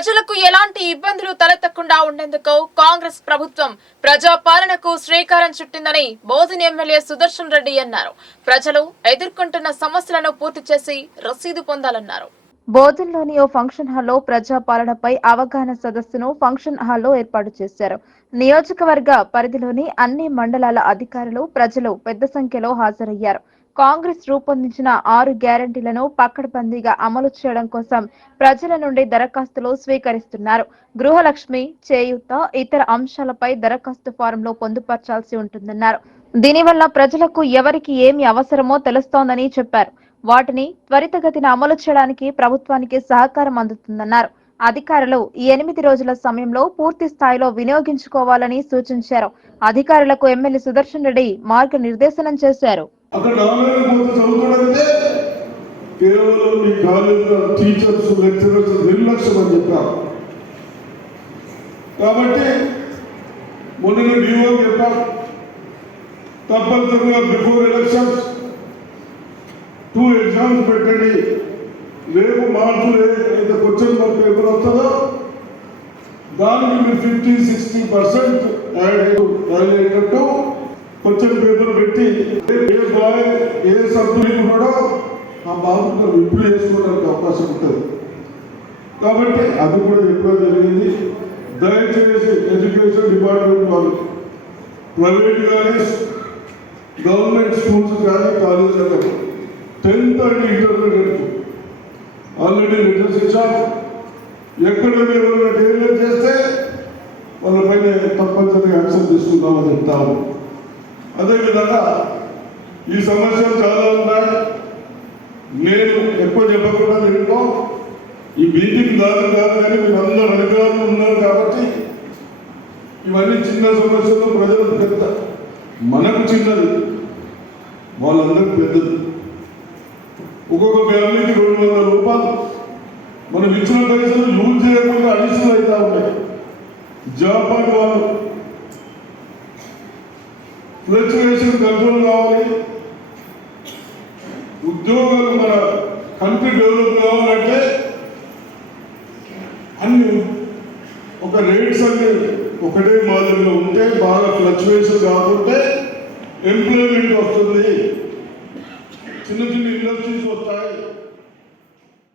ప్రజలకు ఎలాంటి ఇబ్బందులు తలెత్తకుండా ఉండేందుకు కాంగ్రెస్ ప్రభుత్వం ప్రజా పాలనకు శ్రీకారం చుట్టిందని బోధిని ఎమ్మెల్యే సుదర్శన్ రెడ్డి అన్నారు. ప్రజలు ఎదుర్కొంటున్న సమస్యలను పూర్తి చేసి రసీదు పొందాలన్నారు. బోధన్లోని ఓ ఫంక్షన్ హాల్లో ప్రజాపాలనపై అవగాహన సదస్సును ఫంక్షన్ హాల్లో ఏర్పాటు చేశారు. నియోజకవర్గ పరిధిలోని అన్ని మండలాల అధికారులు ప్రజలు పెద్ద సంఖ్యలో హాజరయ్యారు. కాంగ్రెస్ రూపొందించిన ఆరు గ్యారంటీలను పక్కడబందీగా అమలు చేయడం కోసం ప్రజల నుండి దరఖాస్తులు స్వీకరిస్తున్నారు. గృహలక్ష్మి చేయూత ఇతర అంశాలపై దరఖాస్తు ఫారంలో పొందుపరచాల్సి ఉంటుందన్నారు. దీనివల్ల ప్రజలకు ఎవరికి ఏమి అవసరమో తెలుస్తోందని చెప్పారు. వాటిని త్వరితగతిన అమలు చేయడానికి ప్రభుత్వానికి సహకారం అందుతుందన్నారు. అధికారులు ఈ ఎనిమిది రోజుల సమయంలో పూర్తి స్థాయిలో వినియోగించుకోవాలని సూచించారు. అధికారులకు ఎమ్మెల్యే సుదర్శన్ రెడ్డి మార్గనిర్దేశనం చేశారు. అక్కడ ఆన్లైన్ పోతే చదువుతాడంటే కేవలం మీ కాలేజీలో టీచర్స్ లెక్చరర్స్ నిర్లక్ష్యం అని చెప్పారు. కాబట్టి మొన్న డిఓ చెప్పారు. తప్పనిసరిగా బిఫోర్ ఎలక్షన్స్ టూ ఎగ్జామ్స్ పెట్టండి. రేపు మార్చిలో ఏదైతే క్వశ్చన్ పేపర్ వస్తుందో దానికి మీరు fifty sixty percent add add అయ్యేటట్టు కొంచెం పేపర్ పెట్టి ఏ బాయ్ ఏ సబ్జెక్ట్ ఉన్నాడో ఆ బాబుతో విప్పులు చేసుకోవడానికి అవకాశం ఉంటుంది. కాబట్టి అది కూడా ఎక్కువ జరిగింది. దయచేసి ఎడ్యుకేషన్ డిపార్ట్మెంట్ వాళ్ళు ప్రైవేట్ కానీ గవర్నమెంట్ స్కూల్స్ కానీ కాలేజీలకు tenth and intermediate already returns ఇచ్చాం. ఎక్కడ మీరు ఎవరైనా చేస్తే వాళ్ళపైన తప్పనిసరిగా యాక్షన్ తీసుకుందామని చెప్తాము. అదేవిధంగా ఈ సమస్యలు చాలా ఉన్నాయి. నేను ఎక్కువ చెప్పకుండా దీంట్లో ఈ మీటింగ్ కాదు కాదు కానీ మీరు అధికారులు ఉన్నారు కాబట్టి ఇవన్నీ చిన్న సమస్యలు ప్రజలకు పెద్ద మనకు చిన్నది వాళ్ళందరికీ పెద్దది. ఒక్కొక్క ఫ్యామిలీకి రెండు వందల రూపాయలు. మనం ఇచ్చిన పైసలు యూజ్ చేయకుండా అడిషనల్ అవుతా ఉన్నాయి. జాపాన్ వాళ్ళు ఫ్లక్చువేషన్ కంట్రోల్ కావాలి. ఉద్యోగాలు మన కంట్రీ డెవలప్ కావాలంటే అన్ని ఒక రేట్స్ అన్ని ఒకటే మాదిరిగా ఉంటే బాగా ఫ్లక్చువేషన్ కాకుంటే ఎంప్లాయ్మెంట్ వస్తుంది. చిన్న చిన్న ఇండస్ట్రీస్ వస్తాయి.